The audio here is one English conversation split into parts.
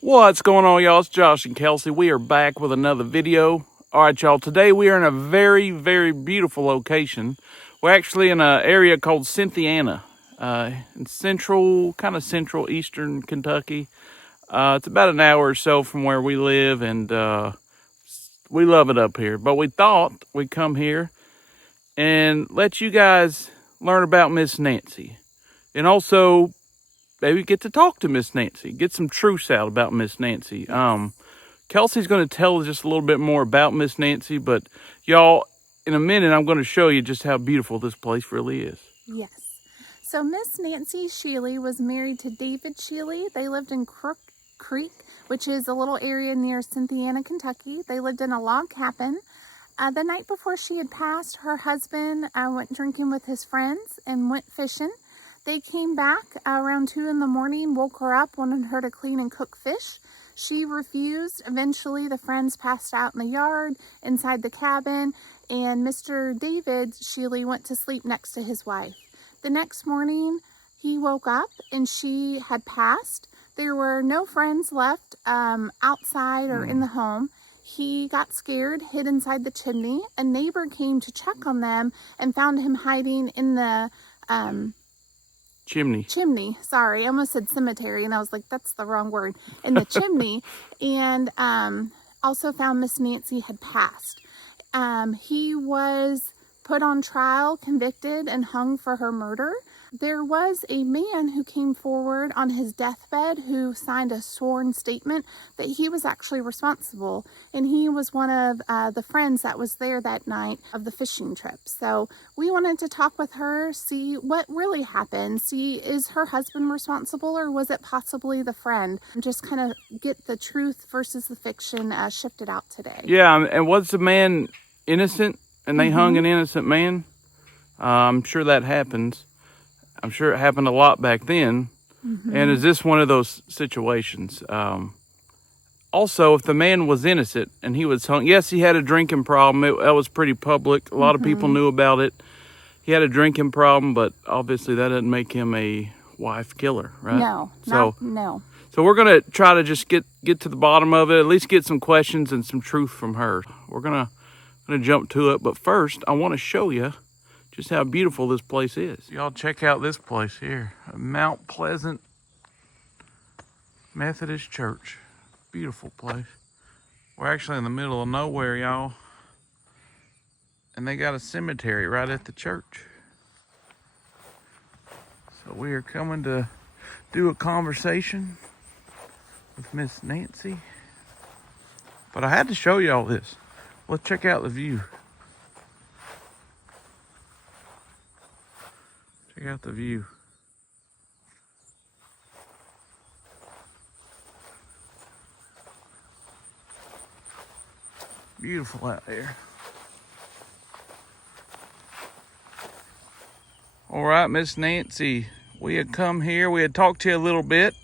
What's going on, y'all? It's Josh and Kelsey. We are back with another video. All right, y'all. Today we are in a very, very beautiful location. We're actually in an area called Cynthiana, in central eastern Kentucky. It's about an hour or so from where we live, and we love it up here. But we thought we'd come here and let you guys learn about Miss Nancy, and also maybe get to talk to Miss Nancy, get some truths out about Miss Nancy. Kelsey's going to tell us just a little bit more about Miss Nancy, but y'all, in a minute, I'm going to show you just how beautiful this place really is. Yes. So Miss Nancy Sheely was married to David Sheely. They lived in Crook Creek, which is a little area near Cynthiana, Kentucky. They lived in a log cabin. The night before she had passed, her husband went drinking with his friends and went fishing. They came back around 2 in the morning, woke her up, wanted her to clean and cook fish. She refused. Eventually, the friends passed out in the yard, inside the cabin, and Mr. David Sheely went to sleep next to his wife. The next morning, he woke up and she had passed. There were no friends left outside or in the home. He got scared, hid inside the chimney. A neighbor came to check on them and found him hiding in the chimney. Sorry, I almost said cemetery, and I was like, that's the wrong word. In the chimney, and also found Miss Nancy had passed. He was put on trial, convicted, and hung for her murder. There was a man who came forward on his deathbed who signed a sworn statement that he was actually responsible, and he was one of the friends that was there that night of the fishing trip. So we wanted to talk with her, see what really happened, see is her husband responsible or was it possibly the friend, and just kind of get the truth versus the fiction shifted out today. Yeah, and was the man innocent and they hung an innocent man? I'm sure that happens. I'm sure it happened a lot back then. And is this one of those situations? Also, if the man was innocent and he was hung, yes, he had a drinking problem. That was pretty public. A lot of people knew about it. He had a drinking problem, but obviously that doesn't make him a wife killer, right? No. So we're going to try to just get to the bottom of it, at least get some questions and some truth from her. We're going to jump to it, but first I want to show you just how beautiful this place is. Y'all check out this place here, Mount Pleasant Methodist Church. Beautiful place. We're actually in the middle of nowhere, y'all. And they got a cemetery right at the church. So we are coming to do a conversation with Miss Nancy. But I had to show y'all this. Let's check out the view. Check out the view. Beautiful out there. All right, Miss Nancy, we had come here. We had talked to you a little bit.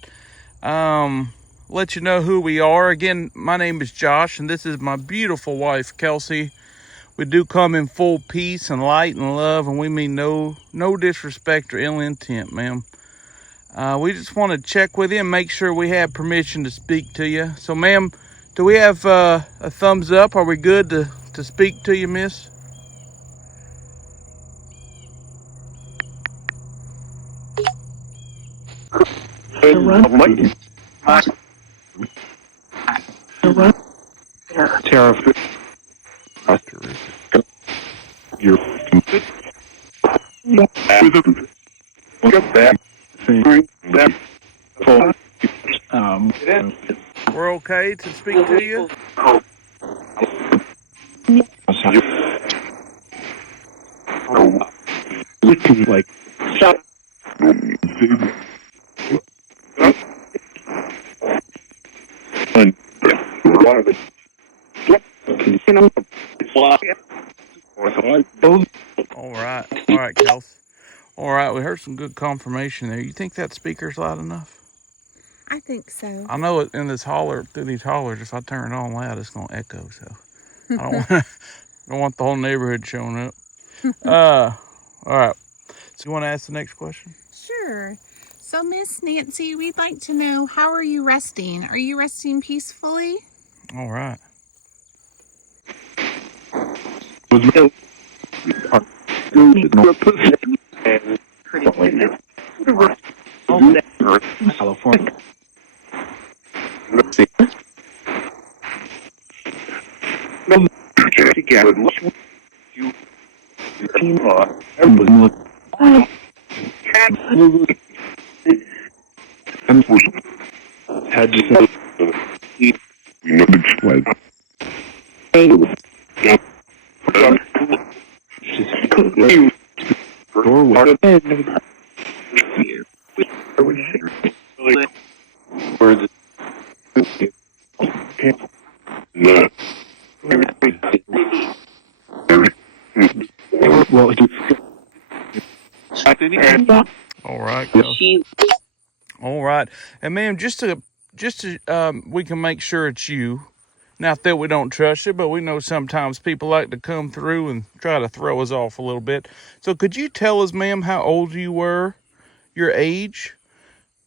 Let you know who we are. Again, my name is Josh, and this is my beautiful wife, Kelsey. We do come in full peace and light and love, and we mean no disrespect or ill intent, ma'am. We just want to check with you and make sure we have permission to speak to you. So, ma'am, do we have a thumbs up? Are we good to speak to you, miss? We're okay to speak to you? Like shot. All right, Kels. All right, we heard some good confirmation there. You think that speaker's loud enough? I think so. I know it in this holler, through these hollers, if I turn it on loud, it's gonna echo. So I don't want the whole neighborhood showing up. All right. So you want to ask the next question? Sure. So, Miss Nancy, we'd like to know, how are you resting? Are you resting peacefully? All right. California. Had to say, All right, Kelsey. All right. And ma'am, we can make sure it's you. Not that we don't trust you, but we know sometimes people like to come through and try to throw us off a little bit. So could you tell us, ma'am, how old you were, your age,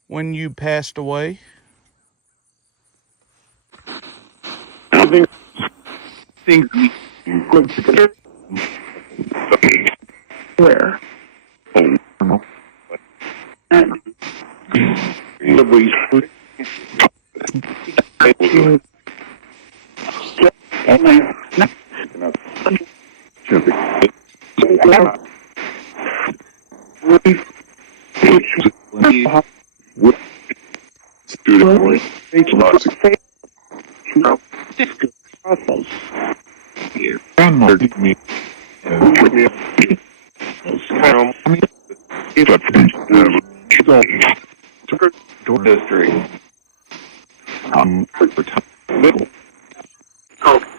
when you passed away? where?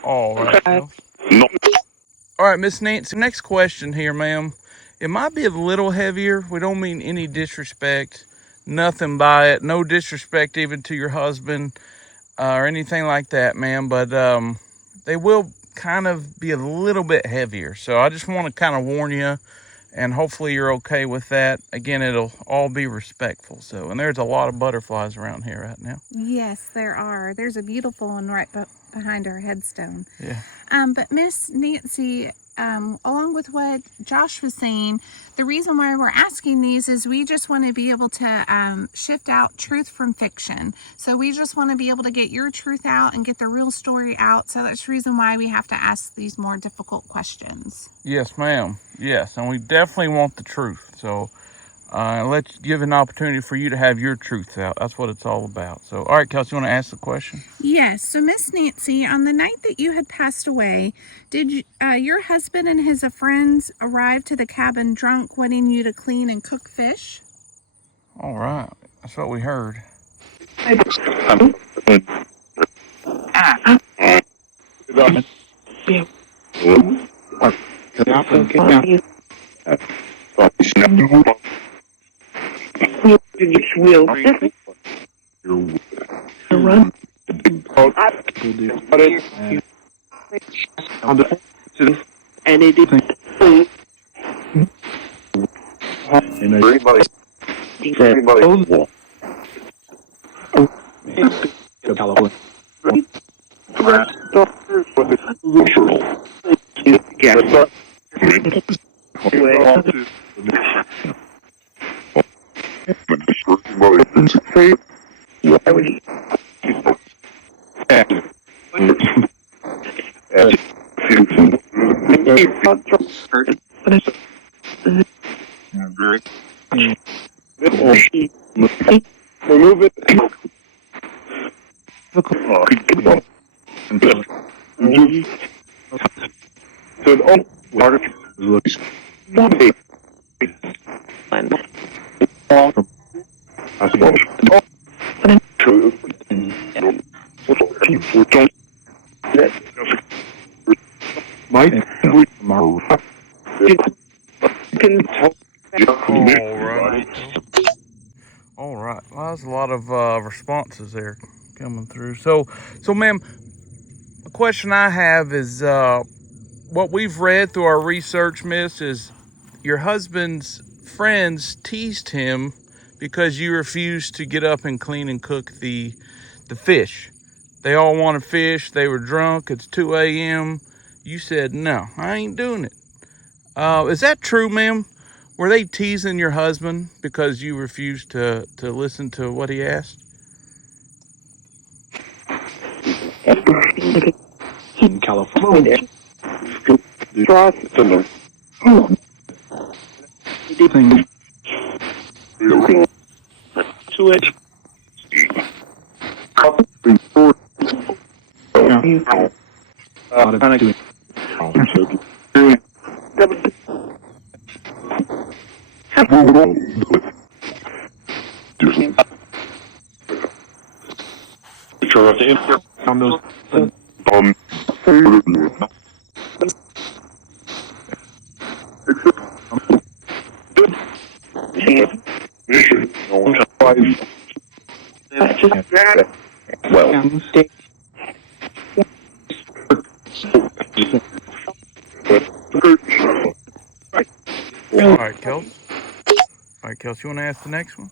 All right, Kelsey. All right, Miss Nancy, next question here, ma'am. It might be a little heavier. We don't mean any disrespect. Nothing by it. No disrespect even to your husband or anything like that, ma'am. But they will kind of be a little bit heavier. So I just want to kind of warn you, and hopefully you're okay with that. Again, it'll all be respectful. So, and there's a lot of butterflies around here right now. Yes, there are. There's a beautiful one right behind our headstone. Yeah. But Miss Nancy, along with what Josh was saying, the reason why we're asking these is we just want to be able to shift out truth from fiction. So we just want to be able to get your truth out and get the real story out. So that's the reason why we have to ask these more difficult questions. Yes, ma'am. Yes, and we definitely want the truth. So let's give an opportunity for you to have your truth out. That's what it's all about. So, all right, Kelsey, you want to ask the question? Yes. So, Miss Nancy, on the night that you had passed away, did your husband and his friends arrive to the cabin drunk, wanting you to clean and cook fish? All right. That's what we heard. And it didn't. Remove it. All right. Well, there's a lot of responses there coming through. So, ma'am, the question I have is what we've read through our research, miss, is your husband's friends teased him because you refused to get up and clean and cook the fish. They all wanted fish. They were drunk. It's 2 a.m. You said, no, I ain't doing it. Is that true, ma'am? Were they teasing your husband because you refused to listen to what he asked? In California. To it. All right, Kels, you want to ask the next one?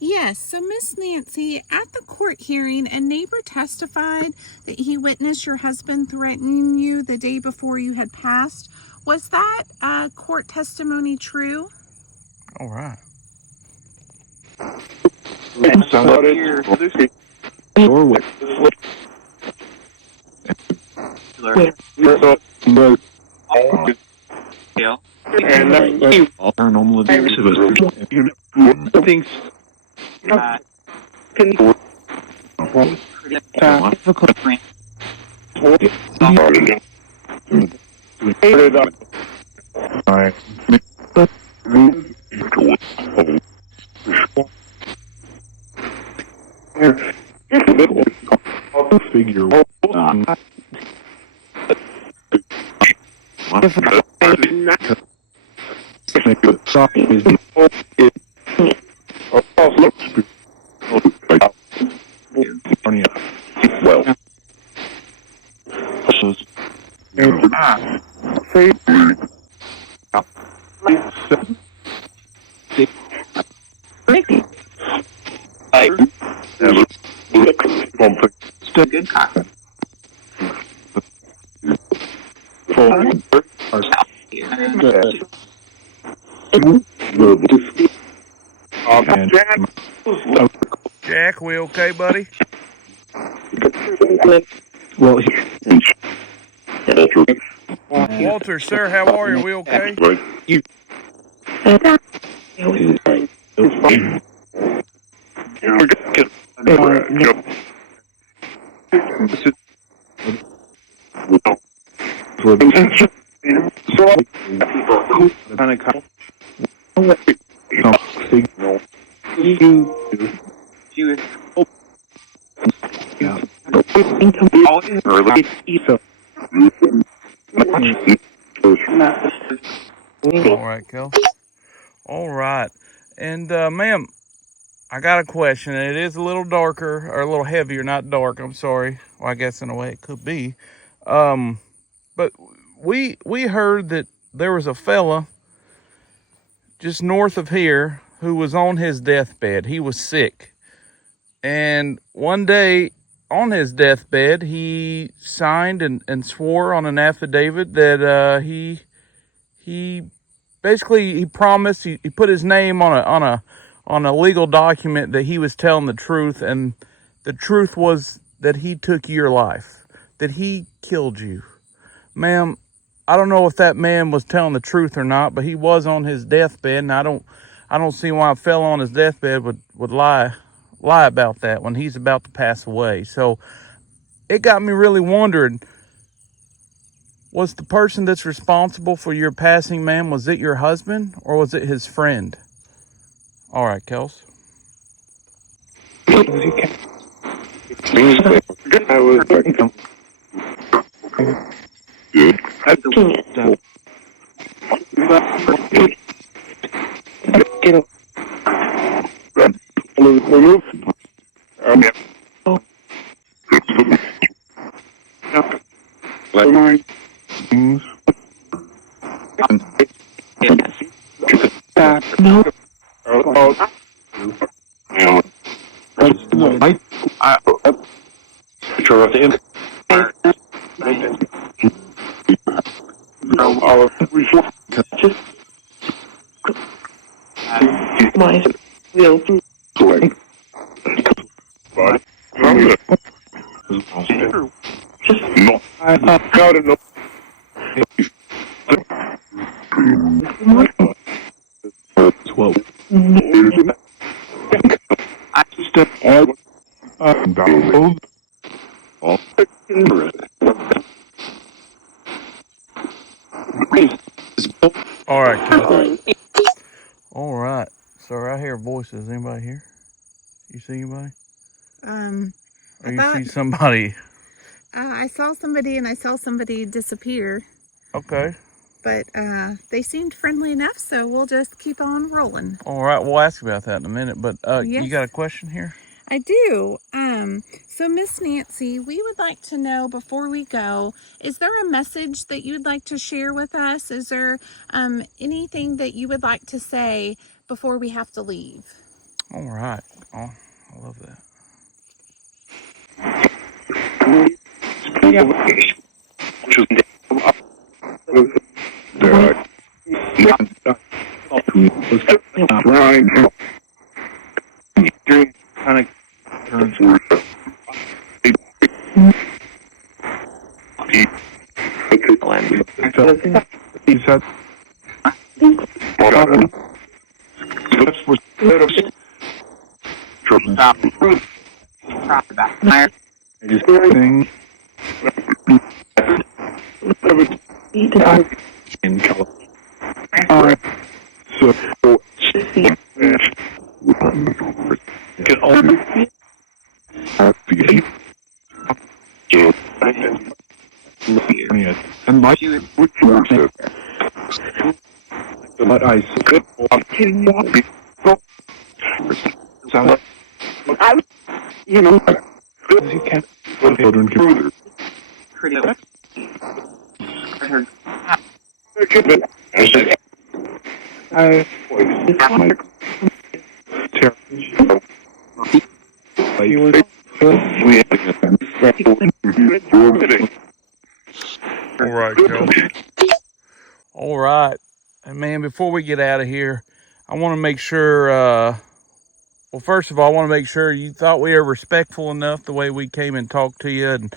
Yes, so Miss Nancy, at the court hearing, a neighbor testified that he witnessed your husband threatening you the day before you had passed. Was that court testimony true? All right. Jack, we okay, buddy? Well, Walter, sir, how are you? We okay? All right, Kel. All right. And, ma'am, I got a question, and it is a little darker, or a little heavier, not dark, I'm sorry. Well, I guess in a way it could be. But we heard that there was a fella just north of here who was on his deathbed. He was sick. And one day on his deathbed, he signed and swore on an affidavit that he basically he promised, he put his name on a legal document that he was telling the truth, and the truth was that he took your life, that he killed you. Ma'am, I don't know if that man was telling the truth or not, but he was on his deathbed, and I don't see why a fellow on his deathbed would lie about that when he's about to pass away. So it got me really wondering, was the person that's responsible for your passing, ma'am, was it your husband or was it his friend? All right, Kels. picture of him. My will correct. But just no. I got it. Well, I step on download all All right, Kelsey. All right. So I hear voices. Anybody here? You see anybody? Or you see somebody? I saw somebody and I saw somebody disappear, Okay. but they seemed friendly enough, so we'll just keep on rolling. All right. We'll ask about that in a minute. But Yes. you got a question here? I do. So Miss Nancy, we would like to know before we go, is there a message that you'd like to share with us? Is there anything that you would like to say before we have to leave? All right. Oh, I love that. in California. So can only and my which was but I said can not be sound like you know you can't children can pretty I All right, Kelsey. All right. And man, before we get out of here, I want to make sure, well, first of all, I want to make sure you thought we were respectful enough the way we came and talked to you. And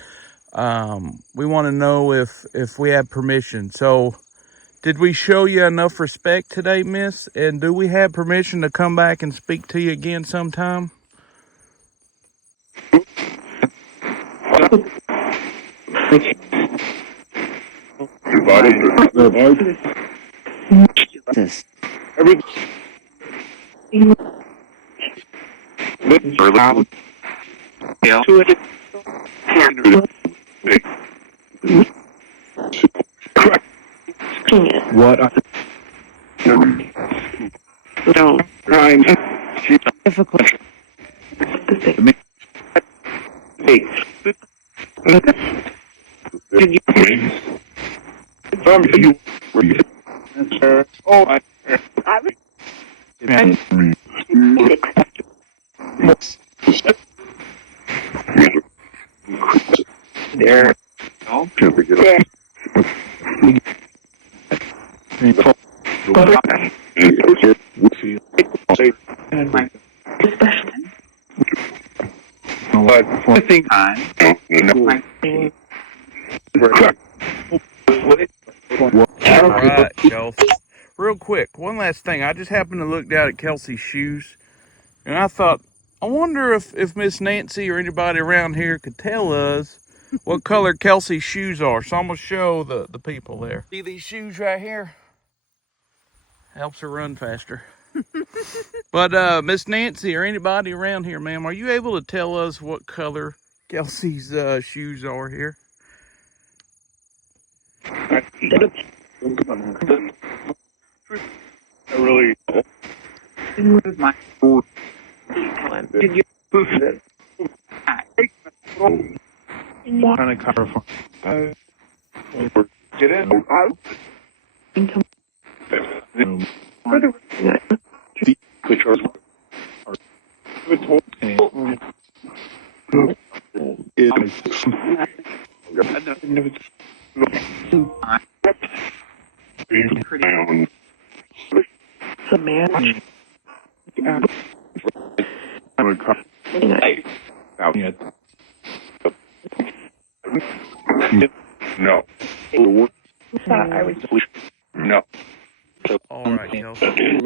we want to know if we have permission. So did we show you enough respect today, miss? And do we have permission to come back and speak to you again sometime? this what I don't rhyme difficult did you oh I there I think All right, Kelsey. Real quick, one last thing. I just happened to look down at Kelsey's shoes, and I thought, I wonder if Miss Nancy or anybody around here could tell us what color Kelsey's shoes are. So I'm going to show the people there. See these shoes right here? Helps her run faster. But Miss Nancy or anybody around here, ma'am, are you able to tell us what color Kelsey's shoes are here? really my did you kind of clarify get in which The man. No. I was No. All right, Kelsey.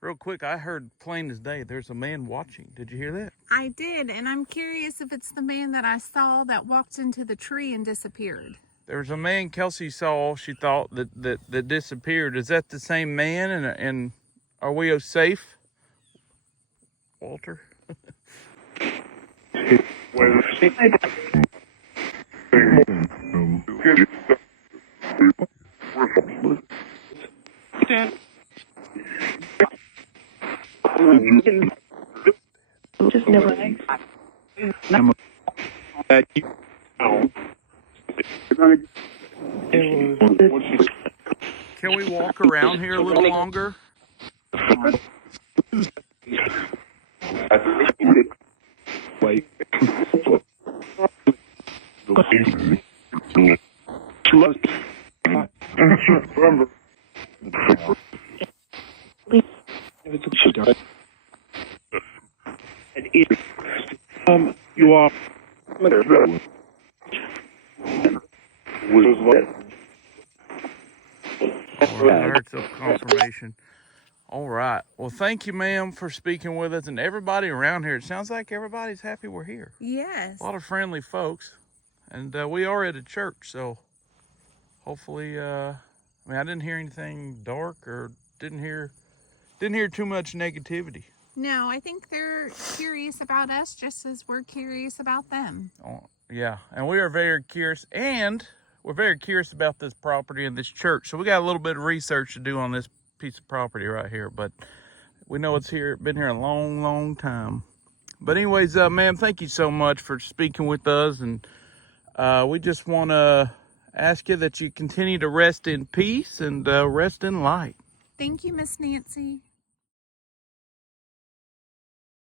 Real quick, I heard plain as day, there's a man watching. Did you hear that? I did, and I'm curious if it's the man that I saw that walked into the tree and disappeared. There's a man Kelsey saw, she thought, that disappeared. Is that the same man? And are we safe, Walter? Just never. Can we walk around here a little longer? Wait. You are. Alerts of confirmation. All right. Well, thank you, ma'am, for speaking with us, and everybody around here. It sounds like everybody's happy we're here. Yes. A lot of friendly folks, and we are at a church, so hopefully, I didn't hear anything dark or didn't hear too much negativity. No, I think they're curious about us just as we're curious about them. Oh, yeah, and we are very curious, and we're very curious about this property and this church. So we got a little bit of research to do on this piece of property right here, but we know it's been here a long, long time. But anyways, ma'am, thank you so much for speaking with us, and we just want to ask you that you continue to rest in peace and rest in light. Thank you, Miss Nancy.